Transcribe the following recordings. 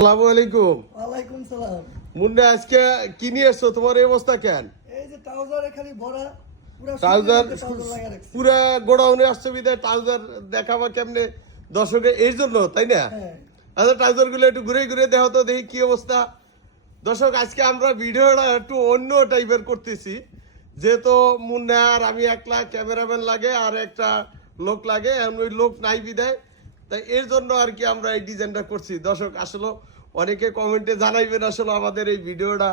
আসসালামু আলাইকুম। ওয়ালাইকুম সালাম। মুন্না আজকে কি নিয়ে এসছো? তোমার এই অবস্থা কেন? এই যে ট্রাউজারে খালি ভরা পুরা ট্রাউজার গোডাউনে আসছে বিদায় ট্রাউজার দেখাবা কেমনে দর্শকে এই জন্য তাই না? হ্যাঁ। আচ্ছা ট্রাউজারগুলো একটু ঘুরে ঘুরে দেখো তো দেখি কি অবস্থা। দর্শক আজকে আমরা ভিডিওটা একটু অন্য টাইপের করতেছি। যেহেতু মুন্না আর আমি একলা ক্যামেরাম্যান লাগে আর একটা লোক লাগে ওই লোক নাই বিদায় তাই এর জন্য আর কি আমরা এই ডিজাইনটা করছি। দর্শক, আসলে অনেকে কমেন্টে জানাইবেন আসলে আমাদের এই ভিডিওটা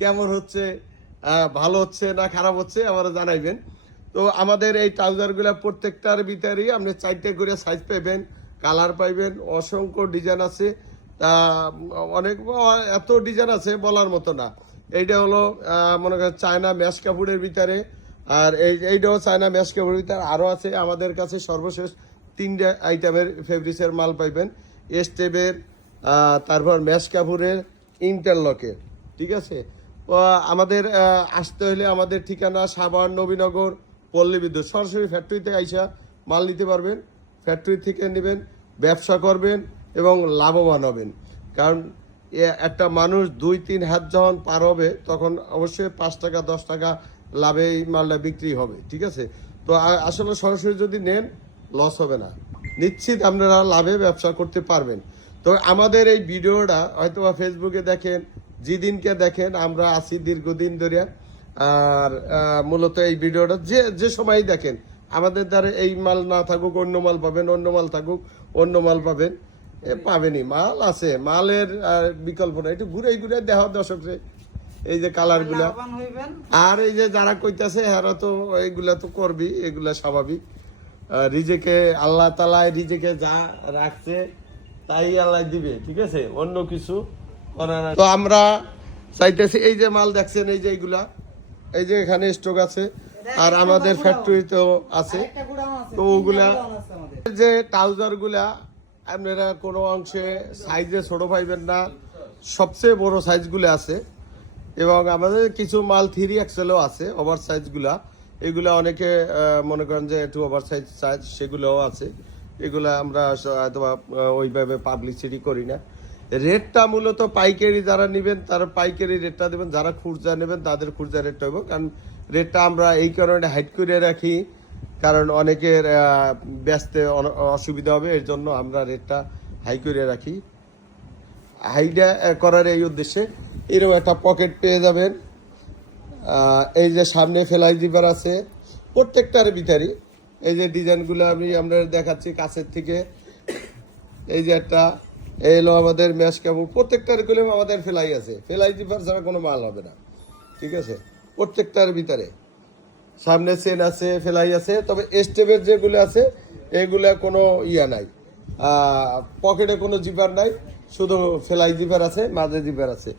কেমন হচ্ছে ভালো হচ্ছে না খারাপ হচ্ছে, আমরা জানাইবেন। তো আমাদের এই ট্রাউজারগুলো প্রত্যেকটার ভিতরেই আপনি চারটে করে সাইজ পাইবেন কালার পাইবেন, অসংখ্য ডিজাইন আছে। তা, অনেক, এত ডিজাইন আছে বলার মতো না। এইটা হলো মনে করেন চায়না ম্যাশ কাপড়ের ভিতরে। আর এই, এইটাও চায়না ম্যাশ কাপড়ের ভিতরে আরও আছে আমাদের কাছে সর্বশেষ। তিনটে আইটেমের ফেব্রিক্সের মাল পাইবেন। এস্টেবের তারপর ম্যাশ কাপড়ের ইন্টারলকের ঠিক আছে? আমাদের আসতে হলে আমাদের ঠিকানা সাভার নবীনগর, পল্লী বিদ্যুৎ। সরাসরি ফ্যাক্টরিতে আইসা মাল নিতে পারবেন। ফ্যাক্টরি থেকে নেবেন, ব্যবসা করবেন এবং লাভবান হবেন। কারণ একটা মানুষ দুই, তিন হাত যখন পার হবে, তখন অবশ্যই পাঁচ টাকা, দশ টাকা লাভে এই মালটা বিক্রি হবে, ঠিক আছে? তো আসলে সরাসরি যদি নেন লস হবে না। নিশ্চিত আপনারা লাভে ব্যবসা করতে পারবেন। তো আমাদের এই ভিডিওটা হয়তো বা ফেসবুকে দেখেন যেদিনকে দেখেন আমরা আছি দীর্ঘদিন ধরে। আর মূলত এই ভিডিওটা যে যে সময় দেখেন আমাদের দ্বারা এই মাল না থাকুক অন্য মাল পাবেন অন্য মাল থাকুক অন্য মাল পাবেন এ পাবেনই। মাল আছে মালের আর বিকল্প না একটু ঘুরে ঘুরে দেওয়া দর্শকরে এই যে কালারগুলা আর এই যে যারা কইতাছে এরা তো এইগুলা তো করবি এগুলা স্বাভাবিক। রিজেকে আল্লাহ তালায় রিজেকে যা রাখছে তাই আল্লাহ দিবে ঠিক আছে? অন্য কিছু করার তো আমরা চাইতেছি এই যে মাল দেখছেন এই যে এইগুলা এই যে এখানে স্টক আছে আর আমাদের ফ্যাক্টরিতেও আছে। আছে তো ওগুলা যে ট্রাউজারগুলা আপনারা কোনো অংশে সাইজে ছোট পাইবেন না সবচেয়ে বড় সাইজগুলো আছে। এবং আমাদের কিছু মাল থ্রি এক্সেলও আছে ওভার সাইজগুলা এগুলা অনেকে মনে করেন যে একটু ওভার সাইজ সাইজ সেগুলোও আছে। এগুলো আমরা হয়তো ওইভাবে পাবলিসিটি করি না। রেটটা মূলত পাইকারি যারা নেবেন, তারা পাইকারি রেটটা দেবেন। যারা খুচরা নেবেন, তাদের খুচরা রেটটা হবে কারণ রেটটা আমরা এই কারণে হাইট করে রাখি। কারণ অনেকের ব্যস্তে অসুবিধা হবে। এর জন্য আমরা রেটটা হাই করে রাখি। হাইডা করার এই উদ্দেশ্যে। এরকম একটা পকেট পেয়ে যাবেন। এই যে সামনে ফেলাই দিবার আছে, প্রত্যেকটার ভিতরই। এই যে ডিজাইনগুলো আমি আমরা দেখাচ্ছি কাছের থেকে। এই যে একটা, এই হলো আমাদের ম্যাশ কাপড় প্রত্যেকটারগুলো আমাদের ফেলাই আছে। ফেলাই দিবার ছাড়া কোনো মাল হবে না। ঠিক আছে? প্রত্যেকটার ভিতরে। সামনে চেন আছে ফেলাই আছে, তবে স্টেপের যেগুলো আছে, এগুলা কোনো ইয়া নাই। পকেটে কোনো জিপার নাই। শুধু ফেলাই জিপার আছে, মাঝে জিপার আছে।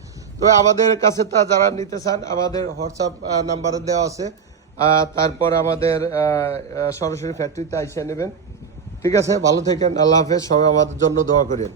তবে আমাদের কাছে তা যারা নিতে চান, আমাদের হোয়াটসঅ্যাপ নাম্বার দেওয়া আছে। তারপর আমাদের সরাসরি ফ্যাক্টরিতে আইসা নেবেন। ঠিক আছে? ভালো থাকেন। আল্লাহ হাফেজ। সবাই আমাদের জন্য দোয়া করেন।